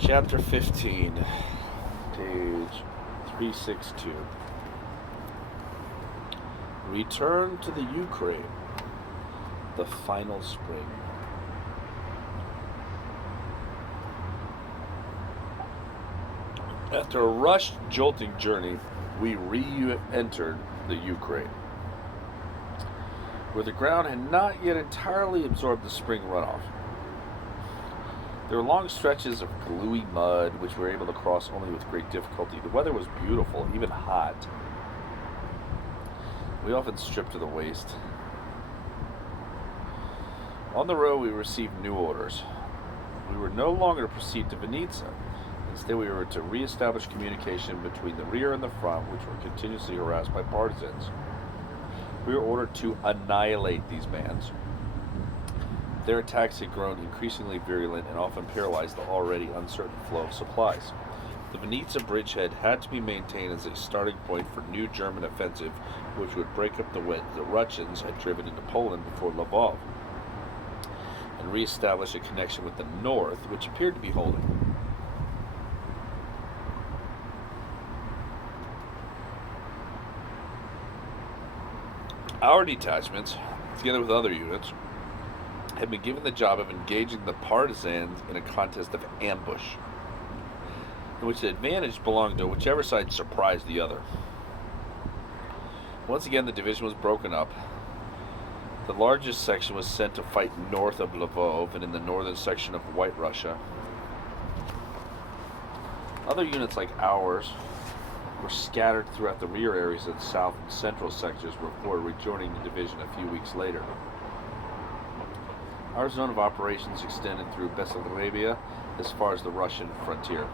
Chapter 15, page 362. Return to the Ukraine, the final spring. After a rushed, jolting journey, we re-entered the Ukraine, where the ground had not yet entirely absorbed the spring runoff. There were long stretches of gluey mud, which we were able to cross only with great difficulty. The weather was beautiful, even hot. We often stripped to the waist. On the road, we received new orders. We were no longer to proceed to Vinica. Instead, we were to re-establish communication between the rear and the front, which were continuously harassed by partisans. We were ordered to annihilate these bands. Their attacks had grown increasingly virulent and often paralyzed the already uncertain flow of supplies. The Vinica bridgehead had to be maintained as a starting point for new German offensive, which would break up the wedge the Russians had driven into Poland before Lvov, and re-establish a connection with the north, which appeared to be holding. Our detachments, together with other units, had been given the job of engaging the partisans in a contest of ambush, in which the advantage belonged to whichever side surprised the other. Once again, the division was broken up. The largest section was sent to fight north of Lvov and in the northern section of White Russia. Other units like ours were scattered throughout the rear areas of the south and central sectors before rejoining the division a few weeks later. Our zone of operations extended through Bessarabia as far as the Russian frontier.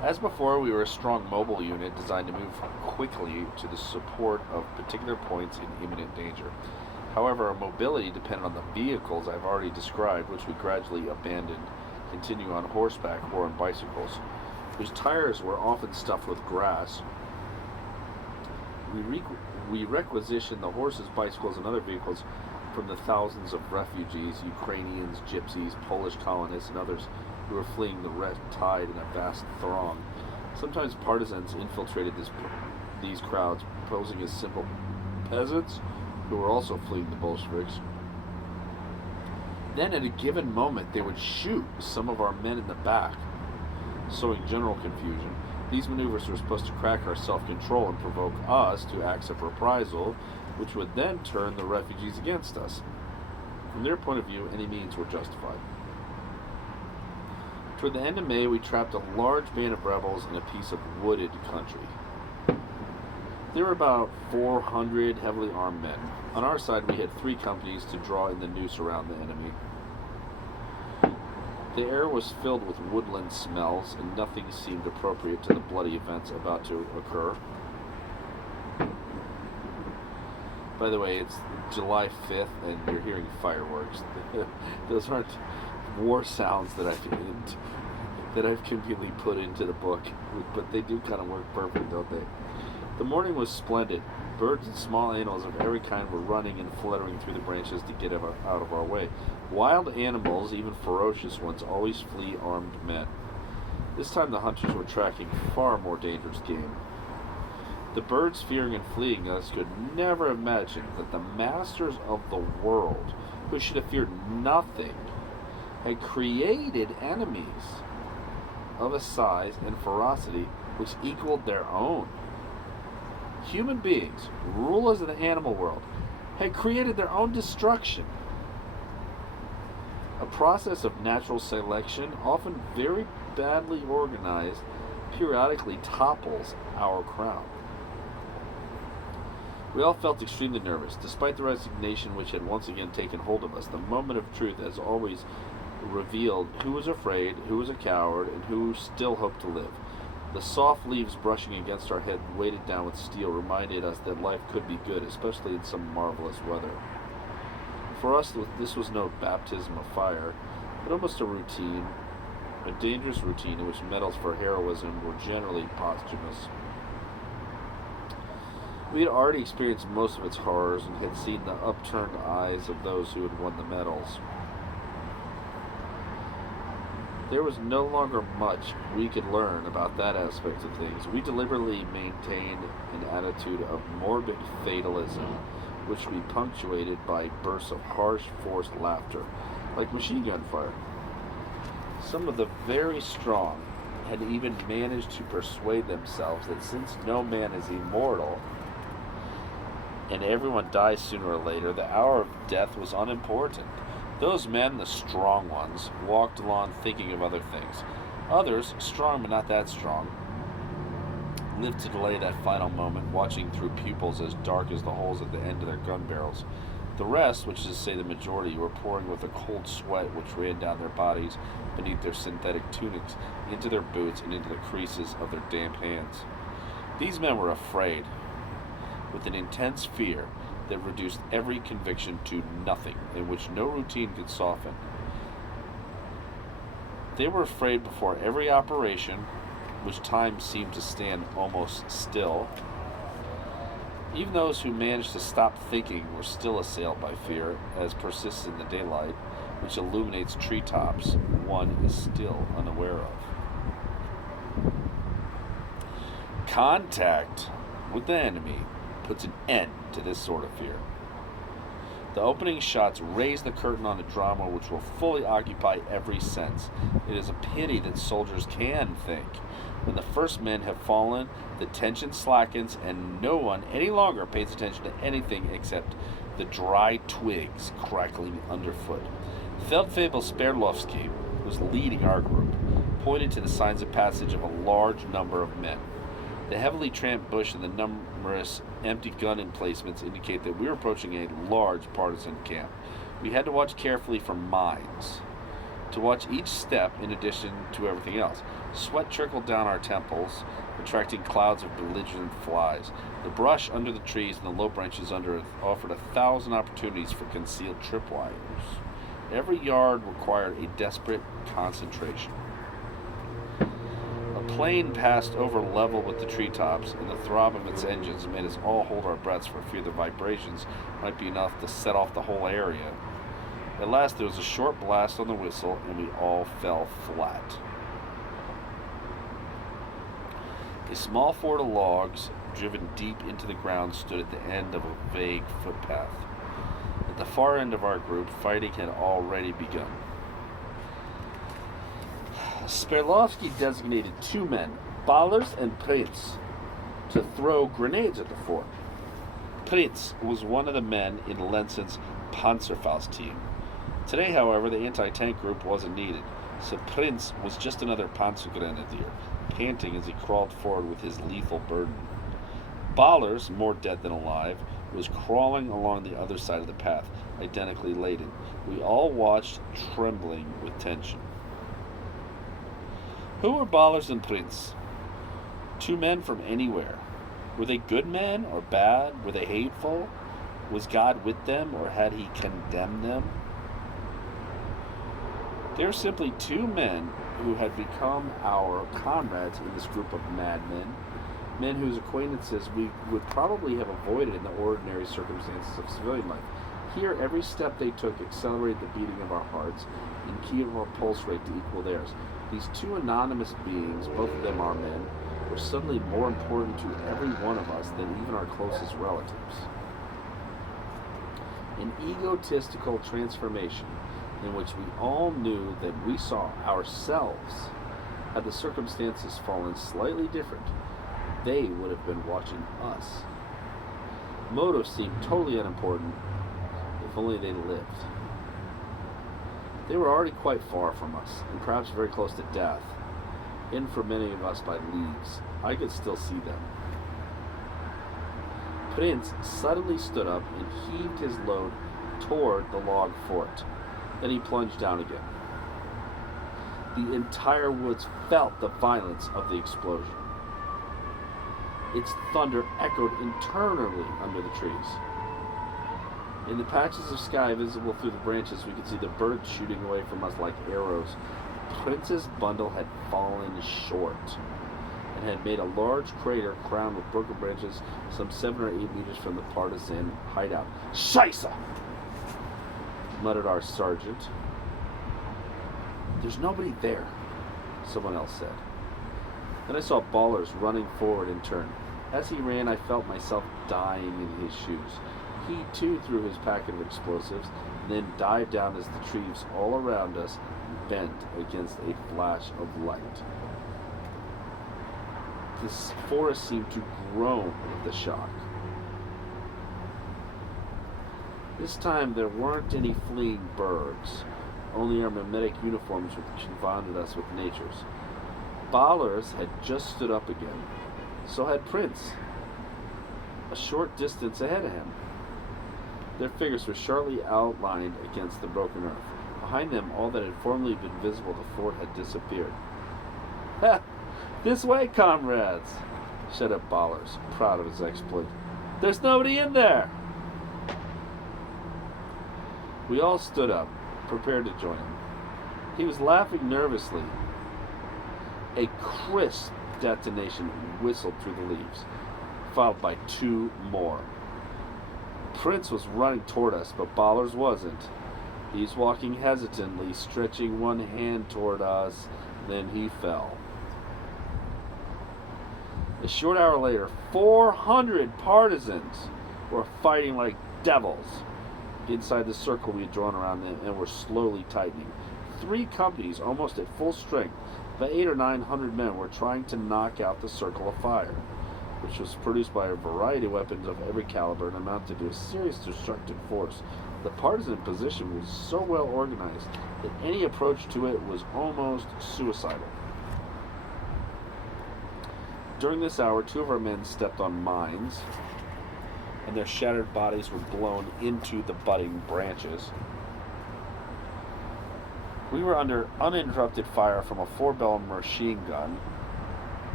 As before, we were a strong mobile unit designed to move quickly to the support of particular points in imminent danger. However, our mobility depended on the vehicles I've already described, which we gradually abandoned, continuing on horseback or on bicycles, whose tires were often stuffed with grass. We requisitioned the horses, bicycles, and other vehicles from the thousands of refugees, Ukrainians, gypsies, Polish colonists, and others who were fleeing the red tide in a vast throng. Sometimes partisans infiltrated these crowds, posing as simple peasants who were also fleeing the Bolsheviks. Then, at a given moment, they would shoot some of our men in the back, sowing general confusion. These maneuvers were supposed to crack our self-control and provoke us to acts of reprisal, which would then turn the refugees against us. From their point of view, any means were justified. Toward the end of May, we trapped a large band of rebels in a piece of wooded country. There were about 400 heavily armed men. On our side, we had 3 companies to draw in the noose around the enemy. The air was filled with woodland smells, and nothing seemed appropriate to the bloody events about to occur. By the way, it's July 5th, and you're hearing fireworks. Those aren't war sounds that I've conveniently put into the book, but they do kind of work perfect, don't they? The morning was splendid. Birds and small animals of every kind were running and fluttering through the branches to get out of our way. Wild animals, even ferocious ones, always flee armed men. This time the hunters were tracking far more dangerous game. The birds, fearing and fleeing us, could never imagine that the masters of the world, who should have feared nothing, had created enemies of a size and ferocity which equaled their own. Human beings, rulers of the animal world, had created their own destruction. A process of natural selection, often very badly organized, periodically topples our crown. We all felt extremely nervous. Despite the resignation which had once again taken hold of us, the moment of truth, as always, revealed who was afraid, who was a coward, and who still hoped to live. The soft leaves brushing against our head, weighted down with steel, reminded us that life could be good, especially in some marvelous weather. For us, this was no baptism of fire, but almost a routine, a dangerous routine in which medals for heroism were generally posthumous. We had already experienced most of its horrors and had seen the upturned eyes of those who had won the medals. There was no longer much we could learn about that aspect of things. We deliberately maintained an attitude of morbid fatalism, which we punctuated by bursts of harsh, forced laughter, like machine gun fire. Some of the very strong had even managed to persuade themselves that since no man is immortal, and everyone dies sooner or later, the hour of death was unimportant. Those men, the strong ones, walked along thinking of other things. Others, strong but not that strong, lived to delay that final moment, watching through pupils as dark as the holes at the end of their gun barrels. The rest, which is to say the majority, were pouring with a cold sweat which ran down their bodies, beneath their synthetic tunics, into their boots, and into the creases of their damp hands. These men were afraid, with an intense fear that reduced every conviction to nothing, and which no routine could soften. They were afraid before every operation, which time seemed to stand almost still. Even those who managed to stop thinking were still assailed by fear, as persists in the daylight, which illuminates treetops one is still unaware of. Contact with the enemy puts an end to this sort of fear. The opening shots raise the curtain on a drama which will fully occupy every sense. It is a pity that soldiers can think. When the first men have fallen, the tension slackens, and no one any longer pays attention to anything except the dry twigs crackling underfoot. Feldfebel Sperlovsky, who was leading our group, pointed to the signs of passage of a large number of men. The heavily tramped bush and the numerous empty gun emplacements indicate that we were approaching a large partisan camp. We had to watch carefully for mines, to watch each step in addition to everything else. Sweat trickled down our temples, attracting clouds of belligerent flies. The brush under the trees and the low branches under it offered 1,000 opportunities for concealed tripwires. Every yard required a desperate concentration. A plane passed over level with the treetops, and the throb of its engines made us all hold our breaths for fear the vibrations might be enough to set off the whole area. At last there was a short blast on the whistle, and we all fell flat. A small fort of logs, driven deep into the ground, stood at the end of a vague footpath. At the far end of our group, fighting had already begun. Sperlovsky designated 2 men, Ballers and Prince, to throw grenades at the fort. Prince was one of the men in Lenson's Panzerfaust team. Today, however, the anti-tank group wasn't needed, so Prince was just another Panzergrenadier, panting as he crawled forward with his lethal burden. Ballers, more dead than alive, was crawling along the other side of the path, identically laden. We all watched, trembling with tension. Who were Ballers and Prince? 2 men from anywhere. Were they good men or bad? Were they hateful? Was God with them, or had he condemned them? They were simply 2 men who had become our comrades in this group of madmen, men whose acquaintances we would probably have avoided in the ordinary circumstances of civilian life. Here, every step they took accelerated the beating of our hearts and keyed our pulse rate to equal theirs. These 2 anonymous beings, both of them our men, were suddenly more important to every one of us than even our closest relatives. An egotistical transformation in which we all knew that we saw ourselves. Had the circumstances fallen slightly different, they would have been watching us. Motive seemed totally unimportant, if only they lived. They were already quite far from us, and perhaps very close to death, hidden from many of us by leagues. I could still see them. Prince suddenly stood up and heaved his load toward the log fort. Then he plunged down again. The entire woods felt the violence of the explosion. Its thunder echoed internally under the trees. In the patches of sky visible through the branches, we could see the birds shooting away from us like arrows. Prince's bundle had fallen short and had made a large crater crowned with broken branches some 7 or 8 meters from the partisan hideout. "Scheisse!" muttered our sergeant. "There's nobody there," someone else said. Then I saw Ballers running forward in turn. As he ran, I felt myself dying in his shoes. He too threw his packet of explosives, and then dived down as the trees all around us bent against a flash of light. This forest seemed to groan with the shock. This time there weren't any fleeing birds, only our mimetic uniforms which confounded us with nature's. Ballers had just stood up again. So had Prince, a short distance ahead of him. Their figures were sharply outlined against the broken earth. Behind them, all that had formerly been visible to the fort had disappeared. "Ha! This way, comrades!" shouted Ballers, proud of his exploit. "There's nobody in there!" We all stood up, prepared to join him. He was laughing nervously. A crisp detonation whistled through the leaves, followed by two more. Prince was running toward us, but Ballers wasn't. He's walking hesitantly, stretching one hand toward us, then he fell. A short hour later, 400 partisans were fighting like devils inside the circle we had drawn around them and were slowly tightening. 3 companies, almost at full strength, the 800 or 900 men were trying to knock out the circle of fire, which was produced by a variety of weapons of every caliber and amounted to a serious destructive force. The partisan position was so well organized that any approach to it was almost suicidal. During this hour, 2 of our men stepped on mines, and their shattered bodies were blown into the budding branches. We were under uninterrupted fire from a 4-barrel machine gun.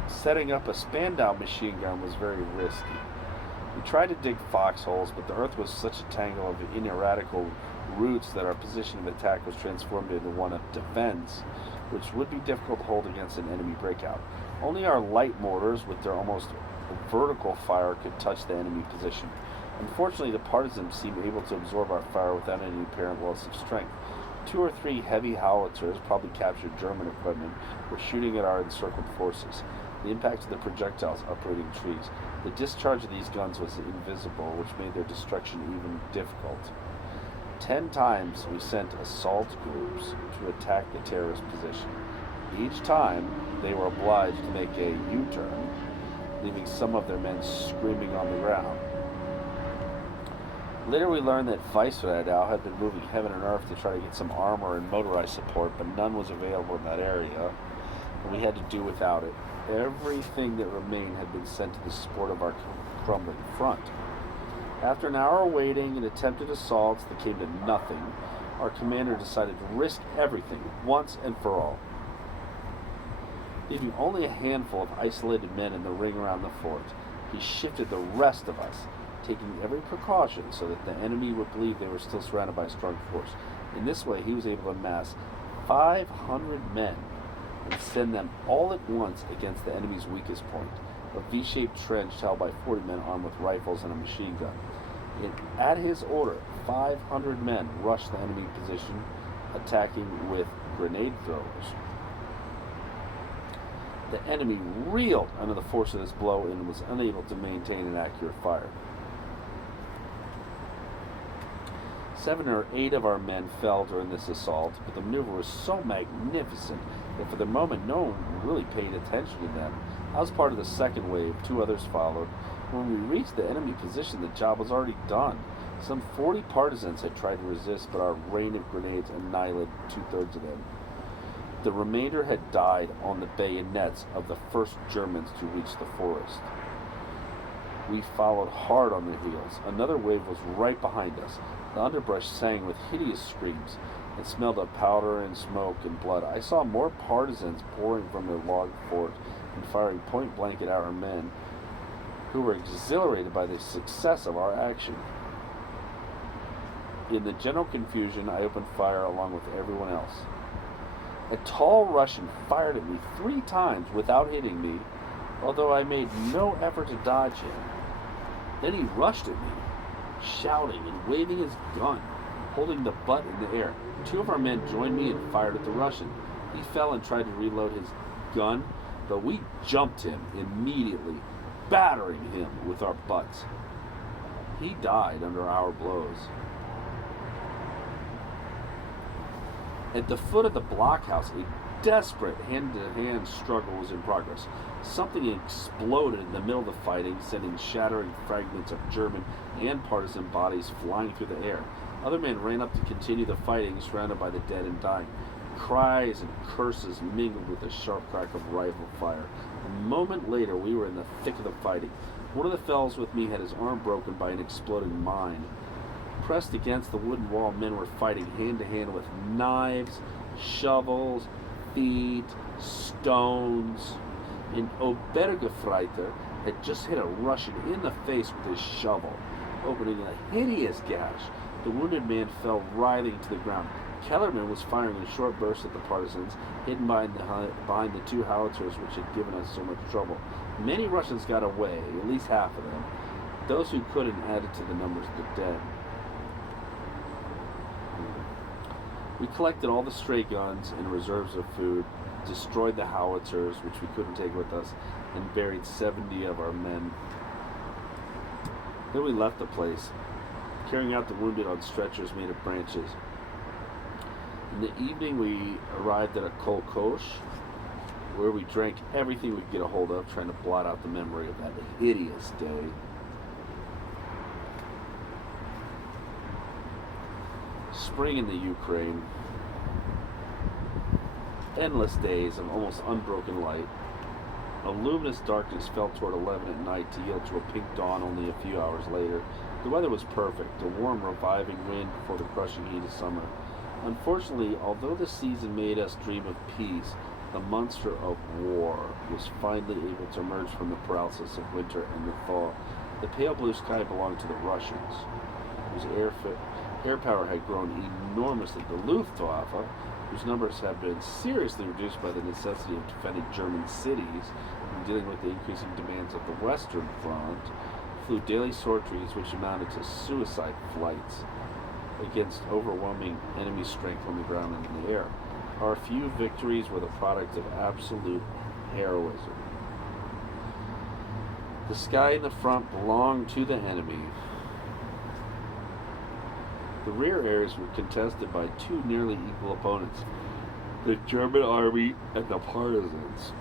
Setting up a Spandau machine gun was very risky. We tried to dig foxholes, but the earth was such a tangle of ineradicable roots that our position of attack was transformed into one of defense, which would be difficult to hold against an enemy breakout. Only our light mortars, with their almost vertical fire, could touch the enemy position. Unfortunately, the partisans seemed able to absorb our fire without any apparent loss of strength. 2 or 3 heavy howitzers, probably captured German equipment, were shooting at our encircled forces. The impact of the projectiles uprooting trees. The discharge of these guns was invisible, which made their destruction even difficult. 10 times we sent assault groups to attack the terrorist position. Each time they were obliged to make a U-turn, leaving some of their men screaming on the ground. Later we learned that Weissradau had been moving heaven and earth to try to get some armor and motorized support, but none was available in that area, and we had to do without it. Everything that remained had been sent to the support of our crumbling front. After an hour of waiting and attempted assaults that came to nothing, our commander decided to risk everything once and for all. Leaving only a handful of isolated men in the ring around the fort, he shifted the rest of us, taking every precaution so that the enemy would believe they were still surrounded by a strong force. In this way, he was able to amass 500 men and send them all at once against the enemy's weakest point, a V-shaped trench held by 40 men armed with rifles and a machine gun. At his order, 500 men rushed the enemy position, attacking with grenade throwers. The enemy reeled under the force of this blow and was unable to maintain an accurate fire. 7 or 8 of our men fell during this assault, but the maneuver was so magnificent that for the moment no one really paid attention to them. I was part of the second wave, 2 others followed. When we reached the enemy position, the job was already done. Some 40 partisans had tried to resist, but our rain of grenades annihilated 2/3 of them. The remainder had died on the bayonets of the first Germans to reach the forest. We followed hard on their heels. Another wave was right behind us. The underbrush sang with hideous screams. It smelled of powder and smoke and blood. I saw more partisans pouring from their log fort and firing point blank at our men, who were exhilarated by the success of our action. In the general confusion, I opened fire along with everyone else. A tall Russian fired at me 3 times without hitting me, although I made no effort to dodge him. Then he rushed at me, shouting and waving his gun, holding the butt in the air. 2 of our men joined me and fired at the Russian. He fell and tried to reload his gun, but we jumped him immediately, battering him with our butts. He died under our blows. At the foot of the blockhouse, a desperate hand-to-hand struggle was in progress. Something exploded in the middle of the fighting, sending shattering fragments of German and partisan bodies flying through the air. Other men ran up to continue the fighting, surrounded by the dead and dying. Cries and curses mingled with the sharp crack of rifle fire. A moment later, we were in the thick of the fighting. One of the fellows with me had his arm broken by an exploding mine. Pressed against the wooden wall, men were fighting hand-to-hand with knives, shovels, feet, stones. An Obergefreiter had just hit a Russian in the face with his shovel, opening a hideous gash. The wounded man fell writhing to the ground. Kellerman was firing in short bursts at the partisans, hidden behind the two howitzers which had given us so much trouble. Many Russians got away, at least half of them. Those who couldn't added to the numbers of the dead. We collected all the stray guns and reserves of food, destroyed the howitzers, which we couldn't take with us, and buried 70 of our men. Then we left the place, carrying out the wounded on stretchers made of branches. In the evening, we arrived at a kolkhosh, where we drank everything we could get a hold of, trying to blot out the memory of that hideous day. Spring in the Ukraine. Endless days of almost unbroken light. A luminous darkness fell toward 11 at night to yield to a pink dawn only a few hours later. The weather was perfect, a warm, reviving wind before the crushing heat of summer. Unfortunately, although the season made us dream of peace, the monster of war was finally able to emerge from the paralysis of winter and the thaw. The pale blue sky belonged to the Russians, whose air power had grown enormously. The Luftwaffe, whose numbers had been seriously reduced by the necessity of defending German cities and dealing with the increasing demands of the Western Front, flew daily sorties which amounted to suicide flights against overwhelming enemy strength on the ground and in the air. Our few victories were the product of absolute heroism. The sky in the front belonged to the enemy. The rear areas were contested by two nearly equal opponents, the German army and the partisans.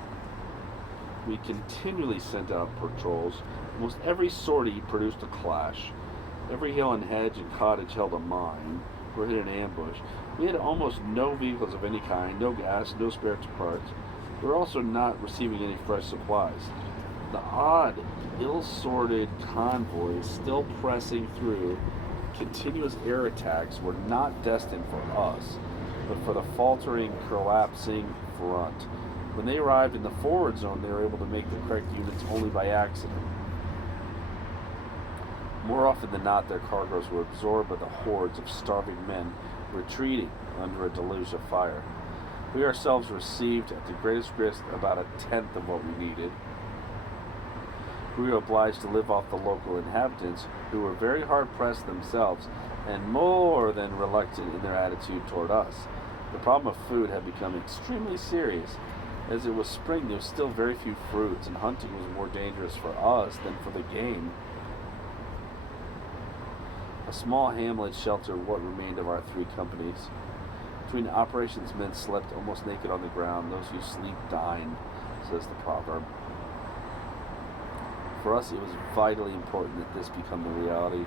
We continually sent out patrols. Almost every sortie produced a clash. Every hill and hedge and cottage held a mine, or hid an ambush. We had almost no vehicles of any kind, no gas, no spare parts. We were also not receiving any fresh supplies. The odd, ill-sorted convoys still pressing through continuous air attacks were not destined for us, but for the faltering, collapsing front. When they arrived in the forward zone, they were able to make the correct units only by accident. More often than not, their cargoes were absorbed by the hordes of starving men retreating under a deluge of fire. We ourselves received at the greatest risk about a tenth of what we needed. We were obliged to live off the local inhabitants, who were very hard-pressed themselves and more than reluctant in their attitude toward us. The problem of food had become extremely serious. As it was spring, there was still very few fruits, and hunting was more dangerous for us than for the game. A small hamlet sheltered what remained of our three companies. Between operations, men slept almost naked on the ground. Those who sleep dine, says the proverb. For us, it was vitally important that this become the reality.